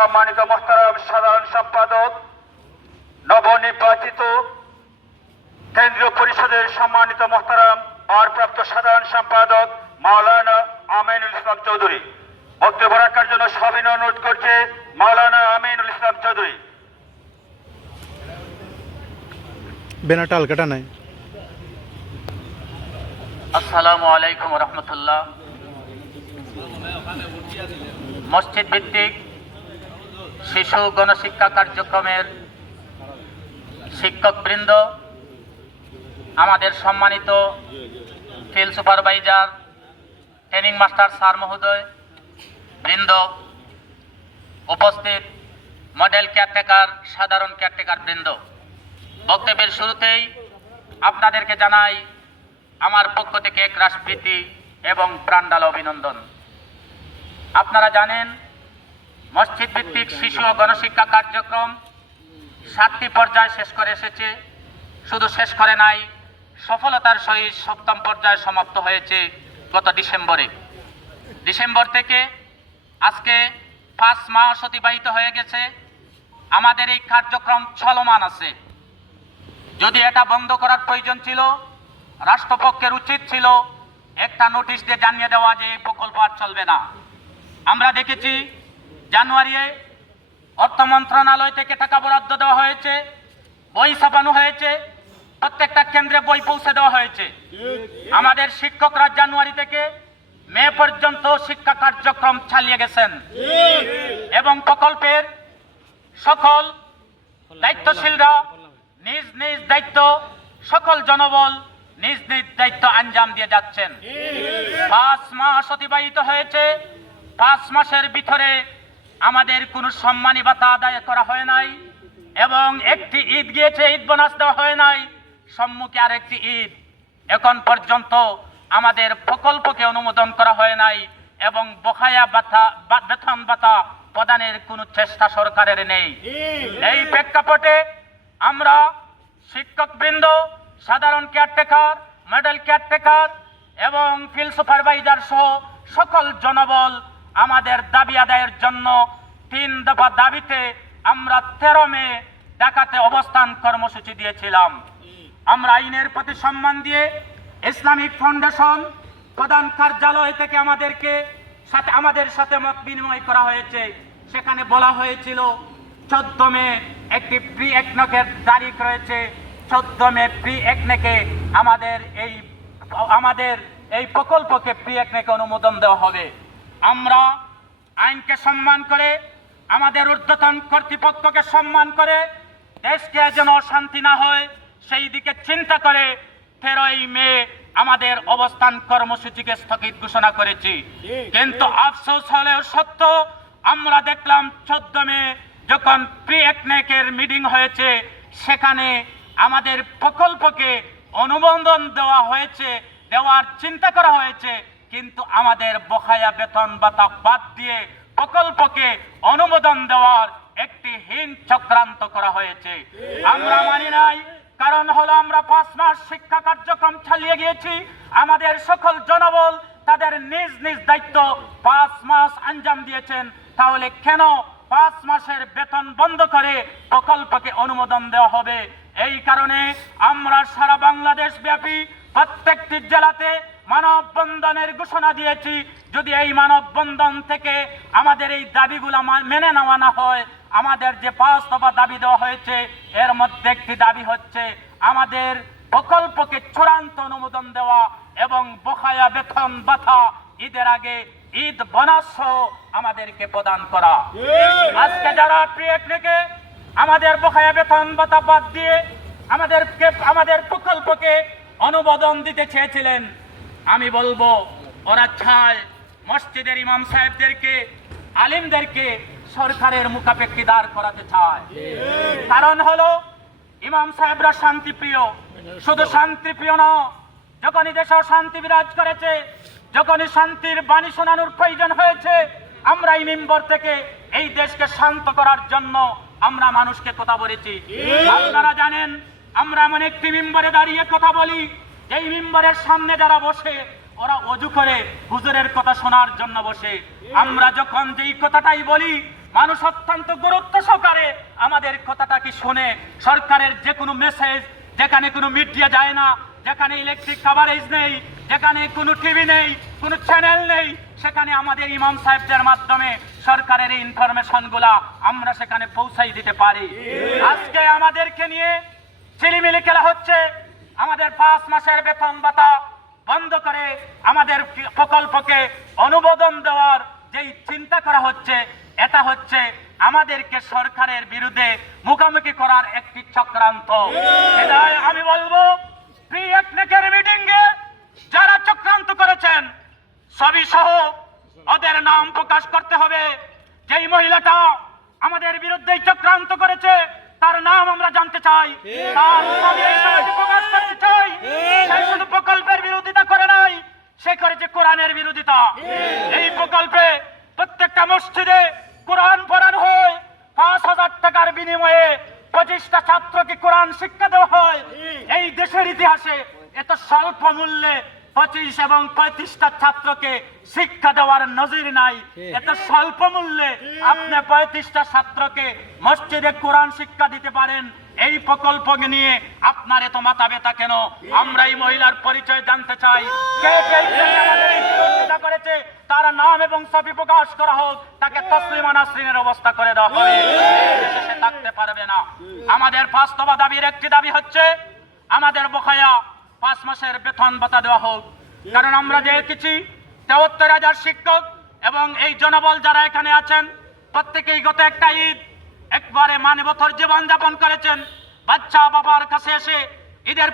সম্মানিত মোহতারাম সাধারণ সম্পাদক নবনির্বাচিত কেন্দ্রীয় পরিষদের সম্মানিত মোহতারাম ভারপ্রাপ্ত সাধারণ সম্পাদক মাওলানা আমিনুল ইসলাম চৌধুরী। বক্তব্য রাখার জন্য সবিনয় অনুরোধ করছে মাওলানা আমিনুল ইসলাম চৌধুরী। বেনাটা আলকাটা নাই। আসসালামু আলাইকুম রহমতুল্লাহ। মসজিদ ভিত্তিক শিশু গণশিক্ষা কার্যক্রমের শিক্ষকবৃন্দ, আমাদের সম্মানিত field supervisor training master sir মহোদয়, বৃন্দ, উপস্থিত মডেল কেয়ারটেকার সাধারণ কেয়ারটেকার বৃন্দ। বক্তব্যের শুরুতেই আপনাদেরকে জানাই আমার পক্ষ থেকে এক রাষ্ট্রীতি এবং প্রাণডাল অভিনন্দন। আপনারা জানেন মসজিদ ভিত্তিক শিশু ও গণশিক্ষা কার্যক্রম সাতটি পর্যায়ে শেষ করে এসেছে। শুধু শেষ করে নাই, সফলতার সহিত সপ্তম পর্যায়ে সমাপ্ত হয়েছে গত ডিসেম্বরে। ডিসেম্বর থেকে আজকে পাঁচ মাস অতিবাহিত হয়ে গেছে। আমাদের এই কার্যক্রম চলমান আছে। যদি এটা বন্ধ করার প্রয়োজন ছিল, রাষ্ট্রপক্ষের উচিত ছিল একটা নোটিশ দিয়ে জানিয়ে দেওয়া যে এই প্রকল্প আর চলবে না। আমরা দেখেছি জানুয়ারি অর্থ মন্ত্রণালয় থেকে টাকা বরাদ্দ দেওয়া হয়েছে, বই ছাপানো হয়েছে, প্রত্যেকটা কেন্দ্রে বই পৌঁছে দেওয়া হয়েছে। আমাদের শিক্ষকরা জানুয়ারি থেকে মে পর্যন্ত শিক্ষা কার্যক্রম চালিয়ে গেছেন। এবং প্রকল্পের সকল দায়িত্বশীলরা নিজ নিজ দায়িত্ব, সকল জনবল নিজ নিজ দায়িত্ব আঞ্জাম দিয়ে যাচ্ছেন। পাঁচ মাস অতিবাহিত হয়েছে, পাঁচ মাসের ভিতরে আমাদের কোনো সম্মানী ভাতা আদায় করা হয় নাই, এবং একটি ঈদ গিয়েছে, ঈদ বোনাস দেওয়া হয় নাই। সম্মুখে আর একটি ঈদ। এখন পর্যন্ত আমাদের প্রকল্পকে অনুমোদন করা হয় নাই, এবং বকায়া ভাতা বা- বেতন ভাতা প্রদানের কোনো চেষ্টা সরকারের নেই। এই প্রেক্ষাপটে আমরা শিক্ষকবৃন্দ, সাধারণ কেয়ারটেকার, মডেল কেয়ারটেকার এবং ফিল্ড সুপারভাইজার সহ সকল জনবল আমাদের দাবি আদায়ের জন্য তিন দফা দাবিতে আমরা তেরো মে ঢাকাতে অবস্থান কর্মসূচি দিয়েছিলাম। আমরা আইনের প্রতি সম্মান দিয়ে ইসলামিক ফাউন্ডেশন প্রধান কার্যালয় থেকে আমাদেরকে সাথে আমাদের সাথে মত বিনিময় করা হয়েছে। সেখানে বলা হয়েছিল, চোদ্দ মে একটি প্রি একনকের তারিখ রয়েছে। চোদ্দ মে প্রি একনেকে আমাদের এই আমাদের এই প্রকল্পকে প্রি একনেকে অনুমোদন দেওয়া হবে। আমরা আইনকে সম্মান করে আমাদের ঊর্ধ্বতন কর্তৃপক্ষকে সম্মান করে দেশকে যেন অশান্তি না হয় সেই দিকে চিন্তা করে তেরোই মে আমাদের অবস্থান কর্মসূচিকে স্থগিত ঘোষণা করেছি। কিন্তু আফসোস হলেও সত্য আমরা দেখলাম চোদ্দ মে যখন প্রি একনেকের মিটিং হয়েছে সেখানে আমাদের প্রকল্পকে অনুমোদন দেওয়া হয়েছে দেওয়ার চিন্তা করা হয়েছে। কিন্তু আমাদের বকায়া বেতন ভাতা বাদ দিয়ে প্রকল্পকে অনুমোদন দেওয়ার একটি হীন চক্রান্ত করা হয়েছে। আমরা মানি নাই, কারণ হলো আমরা পাঁচ মাস শিক্ষা কার্যক্রম চালিয়ে গিয়েছি। আমাদের সকল জনবল তাদের নিজ নিজ দায়িত্ব পাঁচ মাস আঞ্জাম দিয়েছেন। তাহলে কেন পাঁচ মাসের বেতন বন্ধ করে প্রকল্পকে অনুমোদন দেওয়া হবে? এই কারণে আমরা সারা বাংলাদেশ ব্যাপী প্রত্যেকটি জেলাতে মানববন্ধনের ঘোষণা দিয়েছি যদি এই মানববন্ধন থেকে আমাদের এই দাবিগুলো মেনে নেওয়া না হয় আমাদের যে পাঁচ দফা দাবি দেওয়া হয়েছে এর মধ্যে একটি দাবি হচ্ছে আমাদের প্রকল্পকে চূড়ান্ত অনুমোদন দেওয়া এবং বকায়া বেতন ভাতা ঈদের আগে ঈদ বোনাস আমাদেরকে প্রদান করা। আজকে যারা প্রিয়কে আমাদের বকায়া বেতন ভাতা বাদ দিয়ে আমাদেরকে আমাদের প্রকল্পকে অনুমোদন দিতে চেয়েছিলেন আমি বলব ওরা চায় মসজিদের ইমাম সাহেবদেরকে, আলিমদেরকে সরকারের মুখাপেক্ষি দাঁড় করাতে চায়। কারণ হলো, ইমাম সাহেবরা শান্তিপ্রিয়। শুধু শান্তিপ্রিয় না, যখনই দেশে শান্তি বিরাজ করেছে, যখনই শান্তির বাণী শোনানোর প্রয়োজন হয়েছে আমরা এই মেম্বর থেকে এই দেশকে শান্ত করার জন্য আমরা মানুষকে কথা বলেছি। আপনারা জানেন, আমরা এমন একটি মেম্বারে দাঁড়িয়ে কথা বলি যেই মেম্বারের সামনে যারা বসে ওরা অজু করে হুজুরের কথা শোনার জন্য বসে। আমরা যখন যেই কথাটাই বলি মানুষ অত্যন্ত গুরুত্ব সহকারে আমাদের কথাটা কি শুনে। সরকারের যে কোনো মেসেজ যেখানে কোনো মিডিয়া যায় না যেখানে ইলেকট্রিক কাভারেজ নেই যেখানে কোনো টিভি নেই কোনো চ্যানেল নেই সেখানে আমাদের ইমাম সাহেবদের মাধ্যমে সরকারের এই ইনফরমেশনগুলা আমরা সেখানে পৌঁছাই দিতে পারি। আজকে আমাদেরকে নিয়ে ছেলেমেলে খেলা হচ্ছে। আমাদের পাঁচ মাসের বেতন ভাতা বন্ধ করে আমাদের প্রকল্পকে অনুমোদন দেওয়ার যেই চিন্তা করা হচ্ছে, এটা হচ্ছে আমাদেরকে সরকারের বিরুদ্ধে মুখোমুখি করার একটি চক্রান্ত। আমি বলব মিটিং এ যারা চক্রান্ত করেছেন, সবই সহ ওদের নাম প্রকাশ করতে হবে। যেই মহিলাটা আমাদের বিরুদ্ধে চক্রান্ত করেছে, তার নাম আমরা জানতে চাই। তার প্রকাশ সে শুধু প্রকল্পের বিরোধিতা করে নাই সে করেছে কোরআনের বিরোধিতা। এই প্রকল্পে প্রত্যেকটা মসজিদে কোরআন পড়ানো হয় পাঁচ হাজার টাকার বিনিময়ে পঁচিশটা ছাত্রকে কোরআন শিক্ষা দেওয়া হয়। এই দেশের ইতিহাসে এত স্বল্প মূল্যে পঁচিশ এবং পঁয়ত্রিশটা ছাত্রকে শিক্ষা দেওয়ার নজির নাই। এত স্বল্প মূল্যে আপনি পঁয়ত্রিশটা ছাত্রকে মসজিদে কোরআন শিক্ষা দিতে পারেন এই প্রকল্প নিয়ে আপনার এত মাথা ব্যথা কেন? আমরা এই মহিলার পরিচয় জানতে চাই। কে করেছে? তার নাম এবং ছবি প্রকাশ করা হোক, তাকে তসলিমা নাসরিনের অবস্থা করে দেওয়া হবে। সে থাকতে পারবে না। আমাদের পাঁচতবা দাবির একটি দাবি হচ্ছে, আমাদের বকায়া পাঁচ মাসের বেতন ভাতা দেওয়া হোক। কারণ আমরা দেখেছি তেহত্তর হাজার শিক্ষক এবং এই জনবল যারা এখানে আছেন, প্রত্যেকেই গত একটা ঈদ একবারে মানবতর জীবন যাপন করেছেন। বাচ্চা বাবার কাছে এসে ঈদের